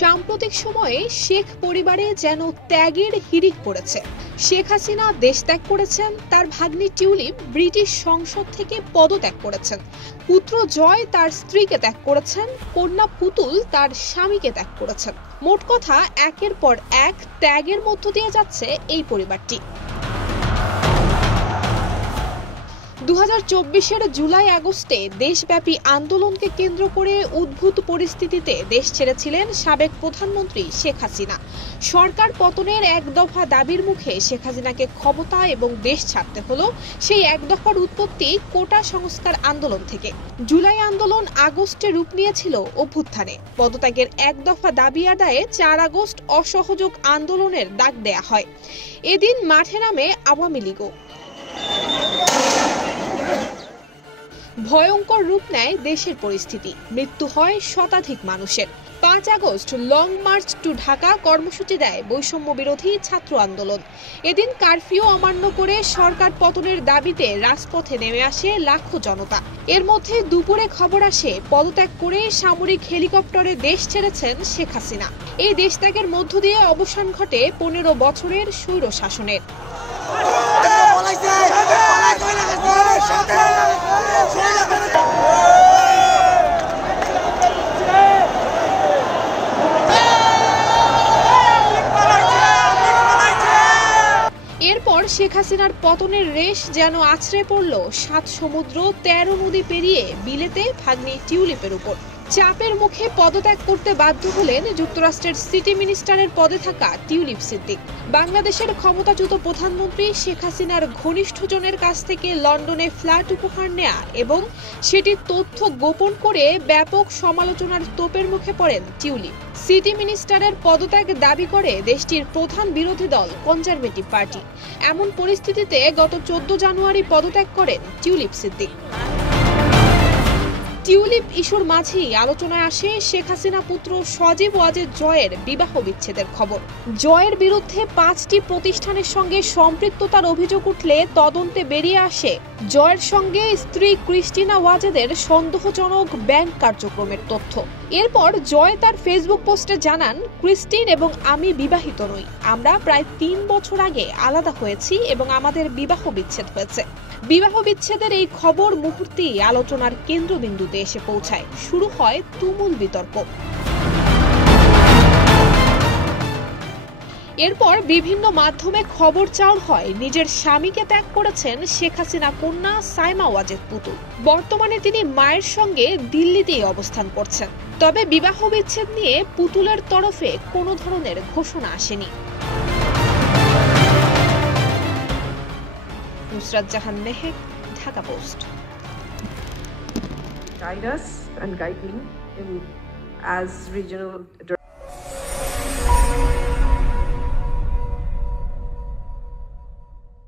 সাম্প্রতিক সময়ে শেখ পরিবারে যেন ত্যাগের হিড়িক পড়েছে। শেখ হাসিনা দেশ ত্যাগ করেছেন, তার ভাগ্নি টিউলিপ ব্রিটিশ সংসদ থেকে পদত্যাগ করেছেন, পুত্র জয় তার স্ত্রীকে ত্যাগ করেছেন, কন্যা পুতুল তার স্বামীকে ত্যাগ করেছেন। মোট কথা একের পর এক ত্যাগের মধ্য দিয়ে যাচ্ছে এই পরিবারটি। 2024-এর জুলাই আগস্টে দেশব্যাপী আন্দোলনকে কেন্দ্র করে উদ্ভূত পরিস্থিতিতে দেশ ছেড়েছিলেন সাবেক প্রধানমন্ত্রী শেখ হাসিনা। সরকার পতনের এক দফা দাবির মুখে শেখ হাসিনাকে ক্ষমতা এবং দেশ ছাড়তে হলো। সেই এক দফার উৎপত্তি কোটা সংস্কার আন্দোলন থেকে। জুলাই আন্দোলন আগস্টে রূপ নিয়েছিল অভ্যুত্থানে। পদত্যাগের এক দফা দাবি আদায়ে 4 আগস্ট অসহযোগ আন্দোলনের ডাক দেয়া হয়। এদিন মাঠে নামে আওয়ামী লীগও। ভয়ঙ্কর রূপ নেয় দেশের পরিস্থিতি, মৃত্যু হয় শতাধিক মানুষের। 5 August long march to Dhaka কর্মসূচি দেয় বৈষম্য বিরোধী ছাত্র আন্দোলন। এদিন কারফিউ অমান্য করে সরকার পতনের দাবিতে রাজপথে নেমে আসে লাখো জনতা। এর মধ্যে দুপুরে খবর আসে পদত্যাগ করে সামরিক হেলিকপ্টারে দেশ ছেড়েছেন শেখ হাসিনা। এই দেশত্যাগের মধ্য দিয়ে অবসান ঘটে 15 বছরের স্বৈর শাসনের। এরপর শেখ হাসিনার পতনের রেশ যেন আছড়ে পড়ল 7 সমুদ্র 13 নদী পেরিয়ে বিলেতে ভাগ্নি টিউলিপের উপর। চাপের মুখে পদত্যাগ করতে বাধ্য হলেন যুক্তরাষ্ট্রের সিটি মিনিস্টারের পদে থাকা টিউলিপ সিদ্দিক। বাংলাদেশের ক্ষমতাচ্যুত প্রধানমন্ত্রী শেখ হাসিনার ঘনিষ্ঠজনের কাছ থেকে লন্ডনে ফ্ল্যাট উপহার নেয়া এবং সেটির তথ্য গোপন করে ব্যাপক সমালোচনার তোপের মুখে পড়েন টিউলিপ। সিটি মিনিস্টারের পদত্যাগ দাবি করে দেশটির প্রধান বিরোধী দল কনজারভেটিভ পার্টি। এমন পরিস্থিতিতে গত 14 জানুয়ারি পদত্যাগ করেন টিউলিপ সিদ্দিক। টিউলিপ ইস্যুর মাঝেই আলোচনায় আসে শেখ হাসিনা পুত্র সজীব ওয়াজেদ জয়ের বিবাহ বিচ্ছেদের খবর। জয়ের বিরুদ্ধে 5টি প্রতিষ্ঠানের সঙ্গে সম্পৃক্ততার অভিযোগ উঠলে তদন্তে বেরিয়ে আসে জয়ের সঙ্গে স্ত্রী ক্রিস্টিনা ওয়াজেদের সন্দেহজনক ব্যাংক কার্যক্রমের তথ্য। এরপর জয় তার ফেসবুক পোস্টে জানান, ক্রিস্টিন এবং আমি বিবাহিত নই। আমরা প্রায় 3 বছর আগে আলাদা হয়েছি এবং আমাদের বিবাহ বিচ্ছেদ হয়েছে। বিবাহ বিচ্ছেদের এই খবর মুহূর্তেই আলোচনার কেন্দ্রবিন্দুতে এসে পৌঁছায়। শুরু হয় তুমুল বিতর্ক। এরপর বিভিন্ন মাধ্যমে খবর চাউর হয় নিজের স্বামীকে ত্যাগ করেছেন শেখ হাসিনা কন্যা সাইমা ওয়াজেদ পুতুল। বর্তমানে তিনি মায়ের সঙ্গে দিল্লিতেই অবস্থান করছেন। তবে বিবাহ বিচ্ছেদ নিয়ে পুতুলের তরফে কোনো ধরনের ঘোষণা আসেনি। Nusrat Jahan Mehek, Dhaka Post. Guide us and guide me as regional